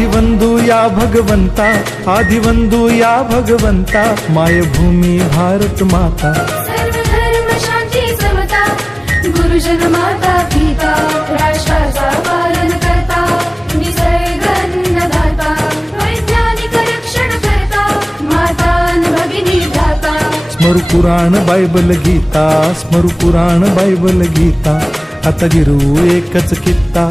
या भगवंता आधिवंदू या भगवंता मायभूमी भारत माता। सर्व धर्म शांती समता गुरुजन माता पिता राष्ट्राचा पालन करता निसर्ग अन्नदाता वैज्ञानिक रक्षण करता माता न भगिनी दाता स्मरु पुराण बायबल गीता स्मरु पुराण बायबल गीता आता गिरू एकच कित्ता।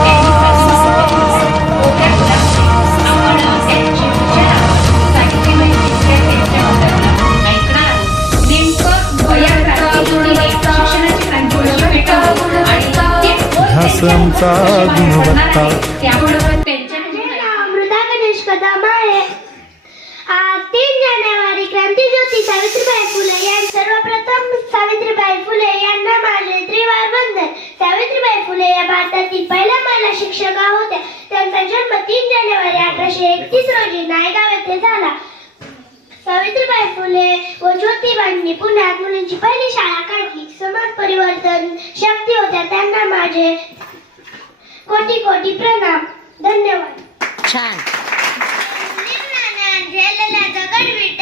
ध्यास आमचा गुणवत्ता. अमृता गणेश कदम आहे तीन जानेवारी क्रांतीज्योती सावित्रीबाई फुले यां सर्वप्रथम सावित्रीबाई फुले यांना माझे त्रिवार बंधन सावित्रीबाई फुले या भारतातील पहिल्या महिला शिक्षका होत्या. त्यांचा जन्म तीन जानेवारी अठराशे एकतीस रोजी नायगाव येथे झाला. सावित्रीबाई फुले व ज्योतिबांनी पुण्यात मुलींची पहिली शाळा काढली. समाज परिवर्तन शक्ती होत्या त्यांना माझे कोटी कोटी प्रणाम. धन्यवाद. छान. मुलींना ज्ञान झेलल्या दगडविटा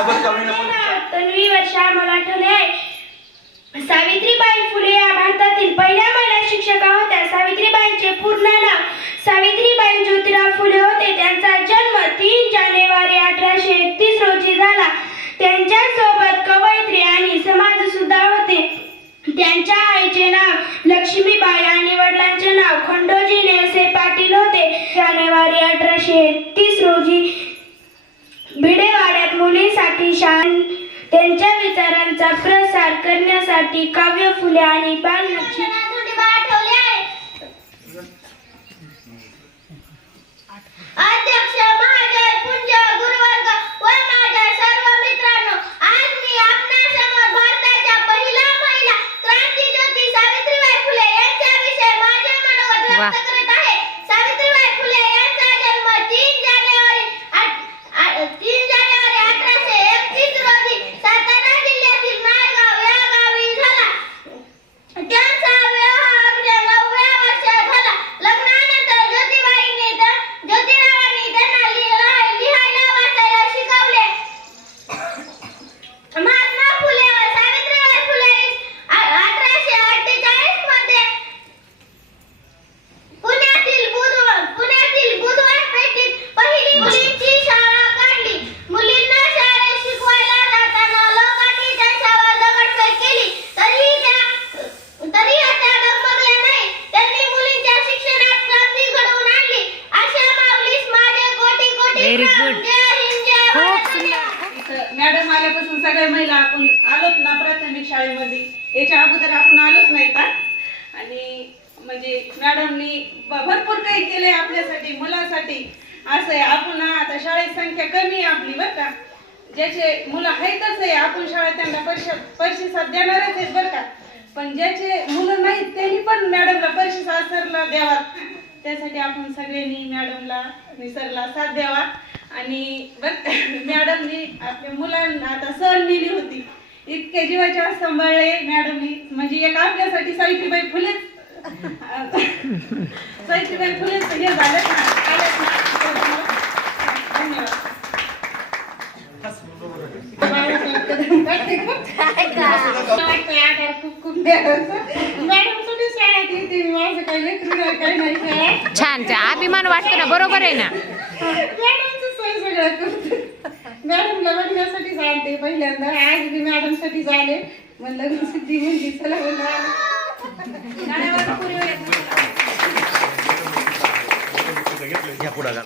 तन्वी वर्षा मराठोले आहे सावित्रीबाई फुले या भारतातील पहिल्या महिला शिक्षका होत्या. सावित्रीबाईंचे पूर्ण नाव सावित्रीबाई ज्योतिराव फुले होते. त्यांचा जन्म तीन जानेवारी अठराशे एकतीस रोजी झाला त्यांच्यासोबत कवयित्री आणि समाज सुद्धा होते त्यांच्या आईचे नाव लक्ष्मीबाई आणि वडिलांचे नाव खंडोजी नेवसे पाटील होते जानेवारी अठराशे एकतीस रोजी भिडेवाड्यात शान. त्यांच्या विचारांचा प्रसार करण्यासाठी काव्य फुले आणि बालनक्षी अध्यक्ष असं आहे आपण आता शाळेत संख्या कमी आहे आपली बरं का? ज्याचे मुलं आहेतच आहे आपण शाळेत त्यांना परिषद देणारच आहेत बरं का? पण ज्याचे मुलं नाहीत त्यांनी पण मॅडमला प्रतिसाद सरला द्यावा. त्यासाठी आपण सगळ्यांनी मॅडमला निसरला साथ द्यावा. आणि बरं मॅडमनी आपल्या मुलांना आता सहल नेली होती. इतके जीवाच्या सांभाळले मॅडमनी. म्हणजे एक आपल्यासाठी सावित्रीबाई फुलेच. सावित्रीबाई फुलेच हे झालेत ना आलेत ना धन्यवाद मॅडम तुम्ही शाळेत येते माझं काही लेकरू नाही काही नाही शाळेत छान छान. अभिमान वाटतो ना बरोबर आहे ना? मॅडमला बघण्यासाठी जाते पहिल्यांदा. आज मी मॅडमसाठी झाले. म्हणलं मी सिद्धी म्हणली चला म्हणलं